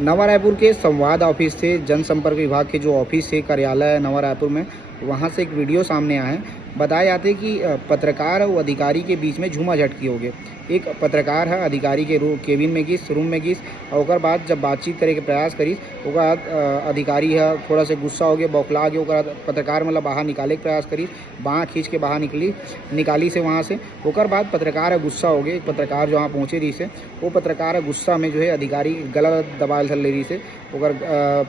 नवा रायपुर के संवाद ऑफिस से जनसंपर्क विभाग के जो ऑफिस है कार्यालय है नवा रायपुर में, वहाँ से एक वीडियो सामने आया है। बताया जाता है कि पत्रकार और अधिकारी के बीच में झूमाझटकी हो गई। एक पत्रकार है अधिकारी के केबिन में घिस, रूम में घिस और बाद जब बातचीत करे के प्रयास करी बाद अधिकारी है थोड़ा से गुस्सा हो गया, बौखला गया। पत्रकार मतलब बाहर निकाले के प्रयास करी, बाँह खींच के बाहर निकाली से वहाँ से। ओकर बाद पत्रकार है गुस्सा हो गए। पत्रकार जो वहाँ पहुँचे रही से वो पत्रकार है गुस्सा में जो है अधिकारी गला दबाल ले रही से ओकर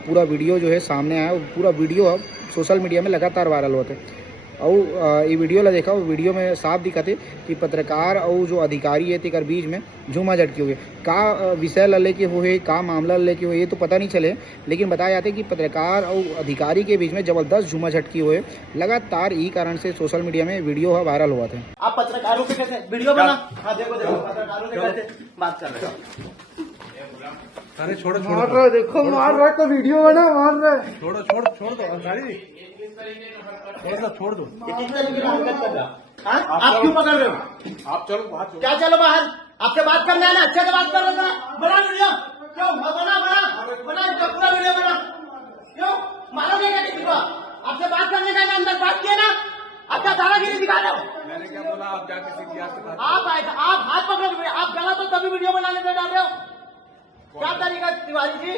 पूरा वीडियो जो है सामने आया। पूरा वीडियो अब सोशल मीडिया में लगातार वायरल होते और ये वीडियो ला देखा, वीडियो में साफ दिखते कि पत्रकार और जो अधिकारी है तेकर बीच में झूमाझटकी हो गई। का विषय ला लेके हुए, का मामला लेके हुए ये तो पता नहीं चले, लेकिन बताया जाता है कि पत्रकार और अधिकारी के बीच में जबरदस्त झूमाझटकी हुए लगातार। यही कारण से सोशल मीडिया में वीडियो वायरल हुआ था। आप पत्रकारों के कैसे वीडियो बना? हाँ देखो पत्रकारों के कैसे बात कर रहे हो। अरे छोड़ो मार रहा है, देखो मार रहा है, तो वीडियो बना मार रहा है। छोड़ दो अंसारी, छोड़ दो। आप क्यों पकड़ रहे हो? आप चलो बाहर। क्या चलो बाहर? आपसे बात करना है ना, अच्छे से बात कर रहे थे। बना वीडियो क्यों? बना पूरा वीडियो बना। क्यों मारोगे क्या किसी को? आपसे बात करने का अंदर बात किया ना, आप क्या दादागिरी दिखा रहे हो? मैंने क्या बोला? आप क्या किसी की आप हाथ पकड़ रहे, आप गलत हो तभी वीडियो बनाने से डाल रहे हो। क्या तरीका तिवारी जी?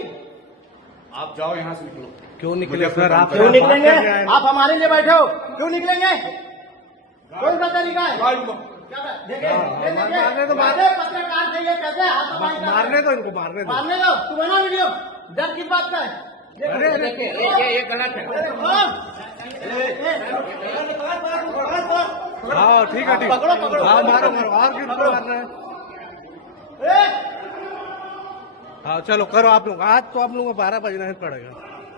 आप जाओ यहाँ से, निकलो। क्यों निकले सर? आप क्यों निकलेंगे? आप हमारे लिए बैठे हो, क्यों निकलेंगे? कौन सा तरीका है? मारने तो पत्रकार थे ये, कैसे हाथ मारने दो इनको, मारने दो। तू बना वीडियो, डर किस बात का है? ये गलत है। हाँ ठीक है, पकड़ो। हाँ मारो और किसको मार रहे हैं? हाँ चलो करो आप लोग, आज तो आप लोगों को 12 बजना ही पड़ेगा।